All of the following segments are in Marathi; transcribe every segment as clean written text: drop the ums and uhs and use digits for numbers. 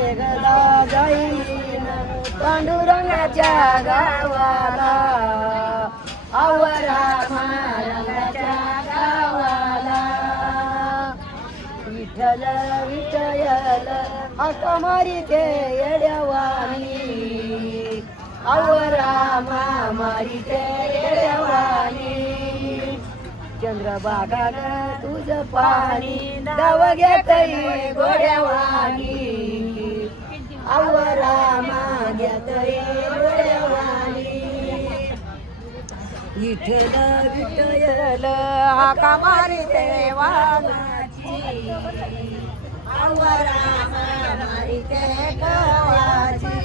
एकदा जाईन पांडुरंगाच्या गावाला, आवरा रंगाच्या गावाला. विठ्ठल विठ्ठल हाका मारिते येड्यावानी, आवरा मारिते येड्यावानी. चंद्रभागान तुझ पाणी दाव घेतई गोड्यावानी, आवरा घेतई गोड्यावानी. विठ्ठल विठ्ठल हाका मारिते वाघाची, आवरा मारिते कवाची.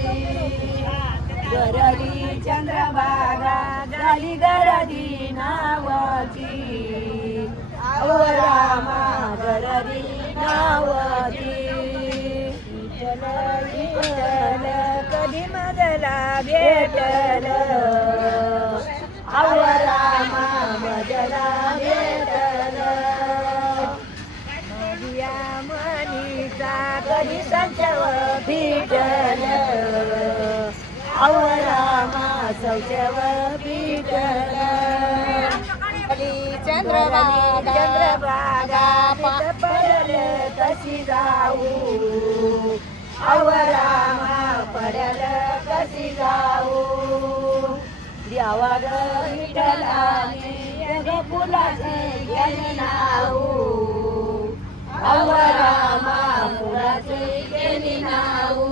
गरली चंद्रभागा झाली गरली नावाची, आवरा गरली नावाची. विठ्ठल विठ्ठल कधी मजला भेटल, आवरा मजला भेटल. मदिया मनीचा कधी संचव भेटल, आवरा सौचव भेटल. चंद्रभागा पडल कशी जाऊ, आवरा पडल कशी जाऊ. द्यावा ग विठ्ठलाने ग फुलाचे गेले नाऊ, आवरा फुलाचे गेले नाऊ.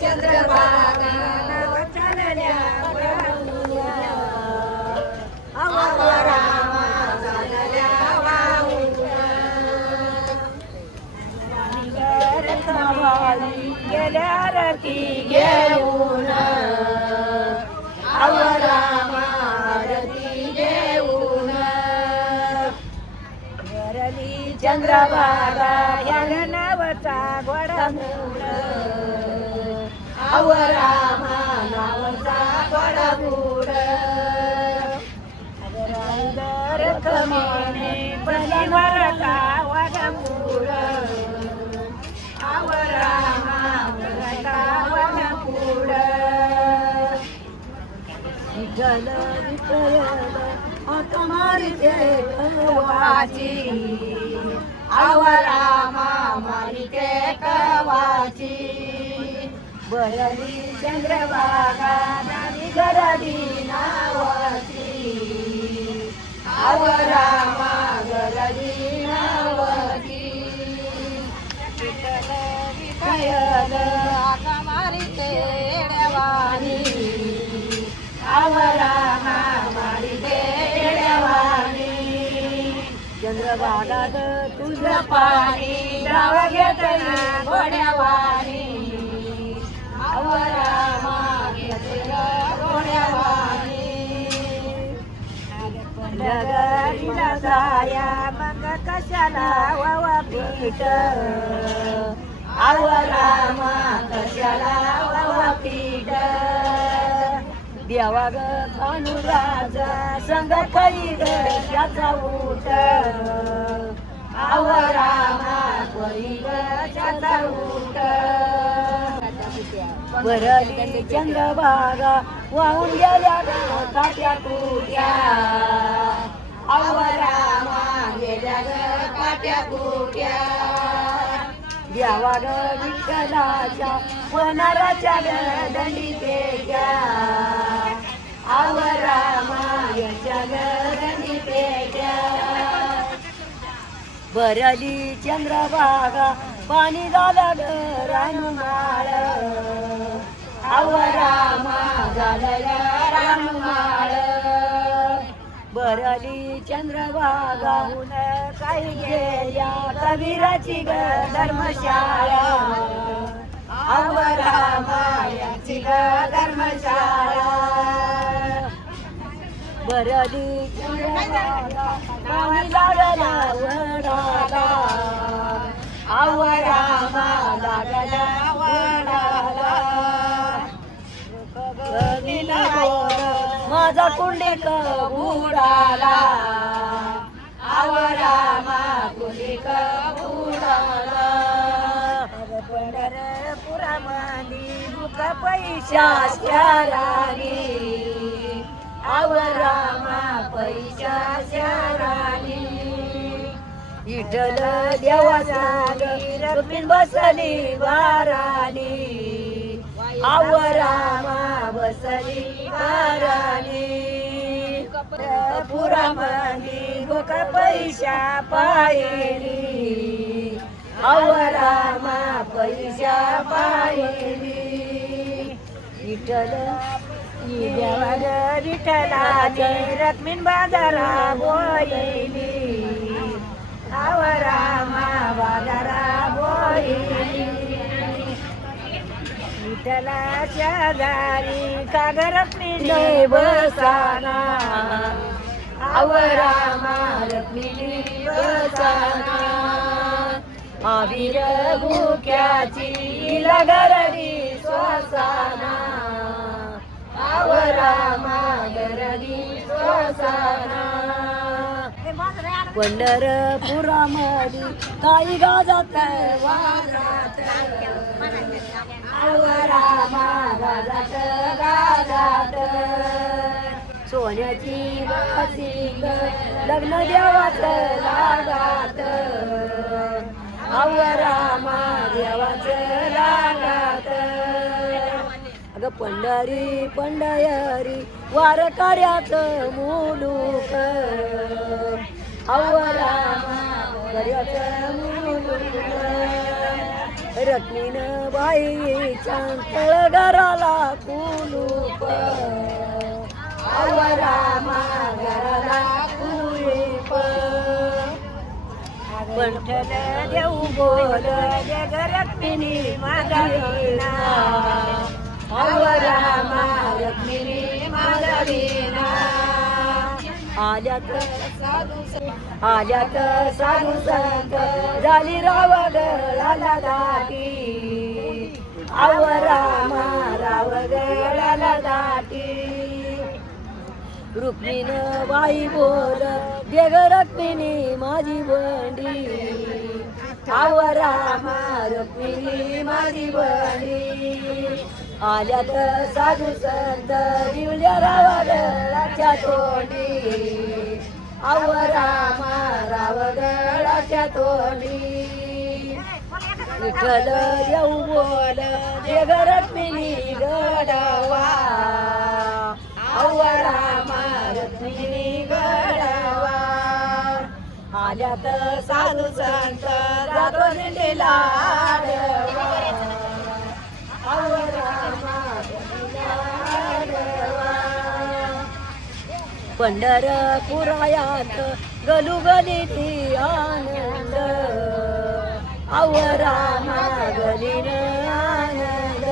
चंद्रभागा चालल्या आवरा चालल्या वाहून. गेल्या रती घेऊन, आवरा रती घेऊन. घरली चंद्रभागा या नावाचा घोडा मूड, आवरा नावाचा घोडा मूड. रखमेने परिवाराचा वाघा मूड, आवरा वाघा मूड. विठ्ठल विठ्ठल हाक मारिते कवाची, आवरा मारिते कवाची. बरली चंद्रभागा झाली गरली नावाची, आवरा गरली नावाची. विठ्ठल विठ्ठल हाका मारिते येड्यावानी, आवरा मारिते येड्यावानी. चंद्रभागात तुझं पाणी दाव घेतई गोड्यावानी, आवरा गोड्यावानी. पंढरीला जाया मग कशाला वावा पीठ, आवरा कशाला वावा पीठ. देवा ग अनुराजा संग करी ग त्याचा ऊट, आवरा करी ग त्याचा ऊट. वरली चंद्रभागा वाहून गेल्या काट्या कुट्या, आवरा गेल्या ग काट्या कुट्या. द्यावा ग विठ्ठलाच्या वनाराच्या दंडी पेट्या, आवरा याच्या दंडी पेट्या. भरली चंद्रभागा पाणी झालं रानुमाळ, आवरा झालं रानुमाळ. भरली चंद्रभागाहून काही गेल्या कबीराची ग धर्मशाळा, आवरा मायाची ग धर्मशाळा. भरली चंद्रभागा पाणी लागला वडाला, आवरा लागला वडाला. माझा कुंडीक बुडाला, आवरा कुंडीक बुडाला. पैशाच्या राणी आवरामा पैशाच्या राणी विठ्ठल देवाचा रखीन बसली वाराणी आवरामा बसली वाराणी पुरामंदी गोक पैशा पायली आवरामा पैशा पायली विठ्ठल देवाला विठ्ठलाची रखमीन बाजारा बोयली आवरामा बाजारा बोयली विठ्ठलाच्या दारी काग रखमीने बसाना आवरामा रखमीने बसाना आविर भुक्याची लगरडी श्वासाना आवरामा गरडी श्वासाना पंढरपुरामधी काही गाजात वाजात आवरामा गाजात गाजात सोन्याची बासिंग लग्न देवाच लागात आवरामा देवाच लागात अगं पंढरी पंढरी वार कार्याच मुलूक आवरामा कार्याच मुलूक रखमीन बाईच्या तळघराला कुलूप आवरामा घराला कुलूप पंठल देऊ बोल जग रखमिनी माधवीना आवरामा रखमिनी माधवीना आल्यात साधू संत झाली रावगडाला दाटी आवरामा रावगडाला दाटी रुक्मिण बाई बोल देग रखमिनी माझी बंडी आवरामा रुक्मिणी माझी बंडी आल्यात साधू संत दिवल्या रावगडाच्या तोंडी आवरामा रावगडाच्या तोंडी विठ्ठल देऊ बोल देग रखमिनी गडवा आवरामा रखमिनी गडवा आल्यात साधू संत जातो दिंडीला आडवा आवरामा पंढरपुरायात गलुगलीती आनंद आवरामा गलीन आनंद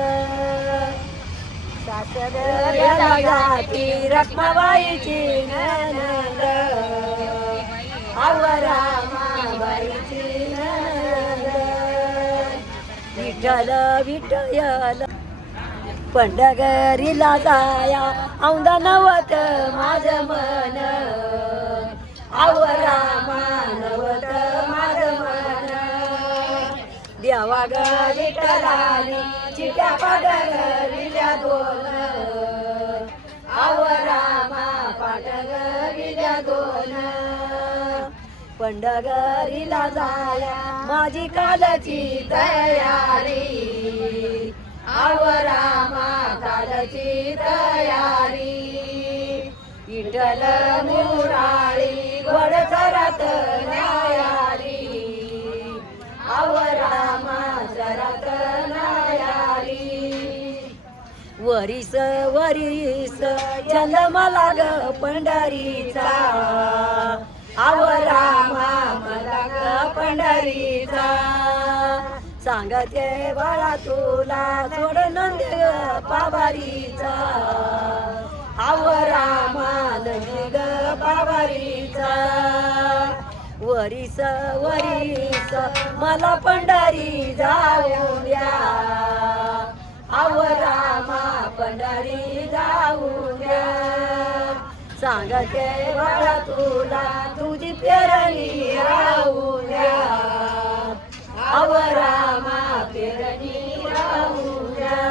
सासरला जाती रखमाबाईची नंद आवरामा बाईची नंद विठ्ठल विठ्ठल पंढरीला जाया औंदा नवत माझ मन आवरामा नवत माझ मन देवा ग विठ्ठलानी चिट्या पाठविल्या दोन आवरामा पाठविल्या दोन पंढरीला जाया माझी कालची तयारी आवरामा कालची तयारी विठ्ठल मुराळी घोडचरात न्यायारी आवरामा चरात न्यायारी वरीस वरीस जन्मला ग पंढरीचा आवरामा मला ग पंढरीचा सांगते बाळा तुला सोड नंद पावारीचा आवरामा नंदी ग पावारीचा वरीस वरीस मला पंढरी जाऊ द्या आवरामा पंढरी जाऊ द्या सांगते बाळा तुला तुझी पेरणी राहू द्या आवरामा पेरणी राहू द्या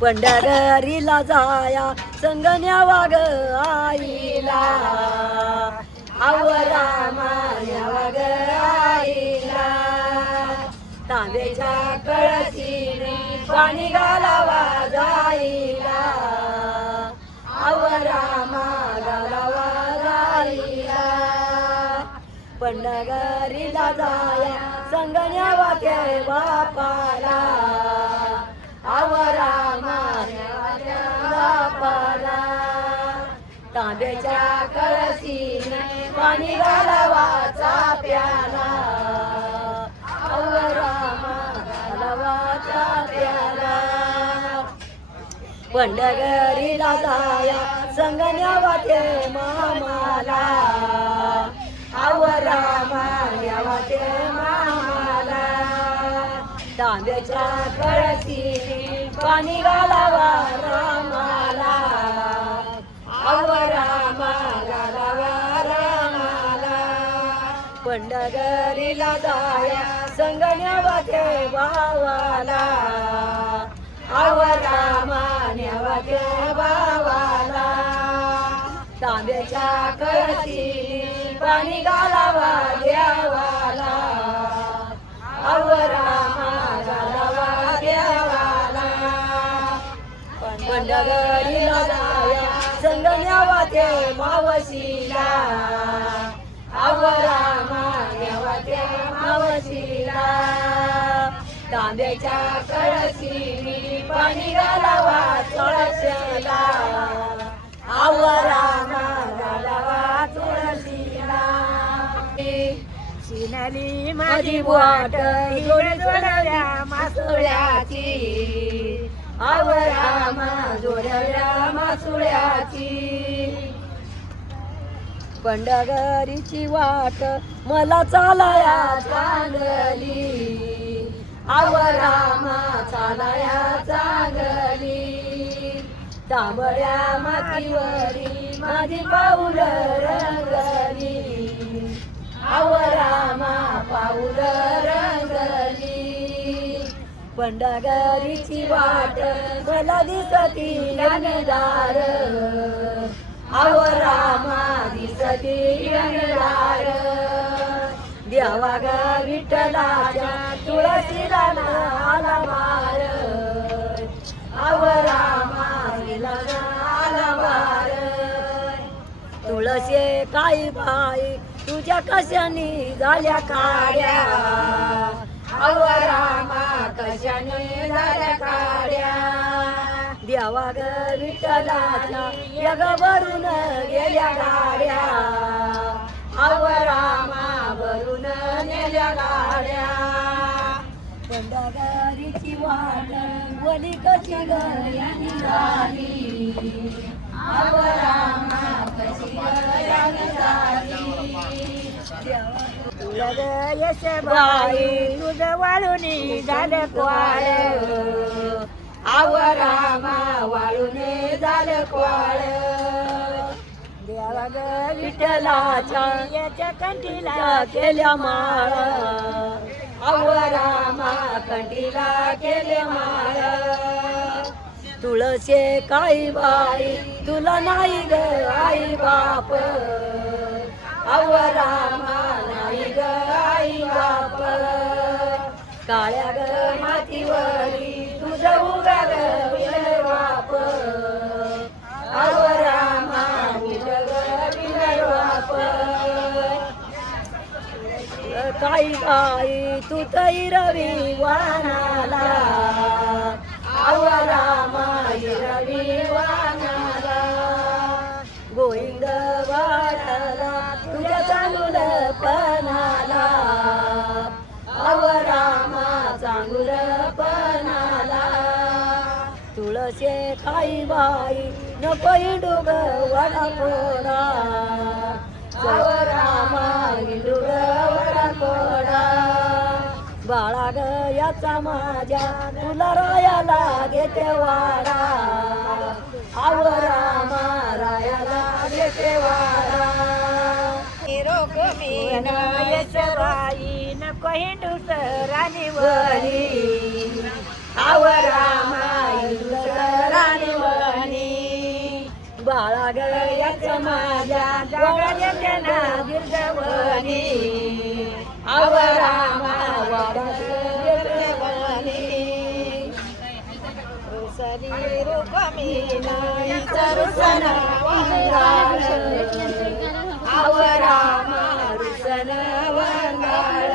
पंढरीला जाया संग न्यावा ग आईला आव रामा न्यावा ग आईला तांब्याच्या कळशीने पाणी घालावा जाईला आव रामा घालावा जाईला पंढरीला जाया संग न्यावा ते बापाला आव रामा बापाला तांब्याच्या कळशीने पाणी घालावा चाप्याला आव रामा घालावा चाप्याला पंढरीला जाया संग न्यावा ते मामाला आव रामा न्यावा ते मामाला तांब्याच्या कळशीने पाणी घालावा रामाला आव रामा घालावा रामाला पंढरीला जाया संग न्यावा ते भावाला आव रामा न्यावा ते भावाला तांब्याच्या कळशीने पाणी घालावा देवाला आव रामा घालावा देवाला पंढरीला जाया संग न्यावा ते मावशीला आव रामा न्यावा ते मावशीला तांब्याच्या कळशीने पाणी घालावा तुळशीला आव रामा घालावा तुळशीला शिनाली माझी वाट जोड्या मासुळ्याची आव रामा जोड्या मासुळ्याची पंढरीची वाट मला चालाया चांगली आव रामा चालाया चांगली तांबड्या मातीवरी माझी पाऊल रंगली आव रामा पाऊल रंगली पंढरीची वाट मला दिसती अंधार आव रामा दिसती अंधार देवा ग विठ्ठलाच्या तुळशीला आला मार आव रामा आला मार तुळशी काही बाई तुझ्या कशाने झाल्या काड्या आव रामा कशाने झाल्या काड्या देवा ग विठ्ठलाच्या यग भरून गेल्या गाड्या आव रामा भरून नेल्या गाड्या पंढरीची वाट बोली कशी गयानी झाली आव रामा कशी गयानी झाली तुला यश बाई तुझं वाळूनी झालं क्वाळ आव रामा वाळूने झालं क्वाळ देवा ग विठ्ठलाच्या याच्या कंठीला केल्या माळ आव रामा कंठीला केले माळ तुळसे काही बाई तुला नाही ग आई बाप आव रामा नाही ग आई बाप काळ्या ग मातीवरी तुझं उगा ग बाप आव रामा काही बाई तू तई रवी वानाला आव रामा रवी वानाला गोविंद वाढला तुझ्या चांगुल पणाला आव रामा चांगुल पणाला तुळसे काही बाई नको हिंडूग वडा कोडा आव रामा हिंडूग वडा कोडा बाळा ग याचा माझ्या तुला रायाला घेते वाडा आव रामा रायाला घेते वाडा रोग मीन यशबाई नको हिंडूस राणीवरी आव रामा हिंडूस बाळा गयाच माझ्या जगाच्या ना दीर्घवनी आव रामा वाढत दीर्घवनी रुसली रुक्मिणी रुसन वंगाळ आव रामा रुसन वंगाळ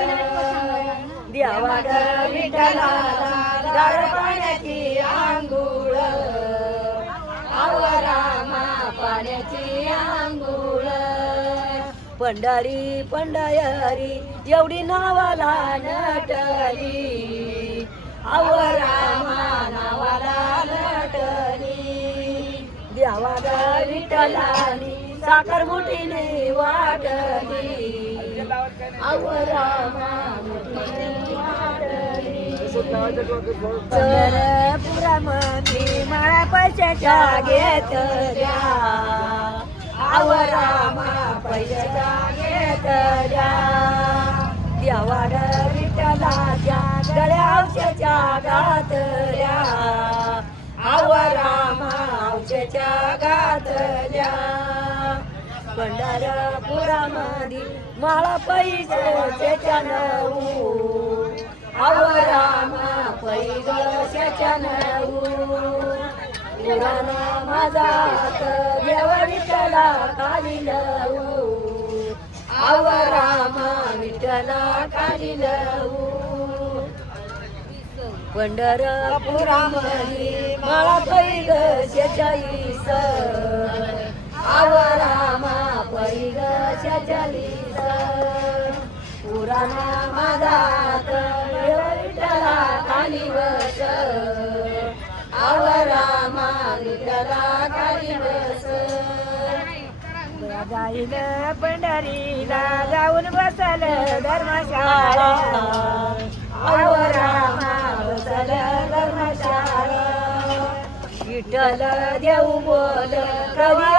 देवा ग विठ्ठलाला गार पाण्याची आंघोळ आव रामा पाण्याची आंघोळ पंढरी पंढरी एवढी नावाला नटली आव रामा नावाला नटली देवा ग विठ्ठलानी साखर मुठीने वाटली आव रामा मुठीने वाटली पुरामध्ये मला पैशाच्या घेतल्या आव रामा पैशाच्या घेतल्या देवा ग विठ्ठलाच्या गळ्या औषच्या घातल्या आव रामा औषच्या घातल्या पंढरपुरामध्ये माळा पैशाच्या नऊ आव रामा पैशाच्या नऊ पुराणा माझा देव विठ्ठला काली नऊ आव रामा विठ्ठला काली नऊ पंढरपुरामध्ये माळा पैशाच्या ईस आव रामा पैशाच्या ईस पुराणा माझा देव विठ्ठला काली वस आव रामा विठ्ठला काली वस जाईल पंढरीला जाऊन बसल धर्मशाळा आव रामा बसल धर्मशाळा विठ्ठल देऊ बोल कधी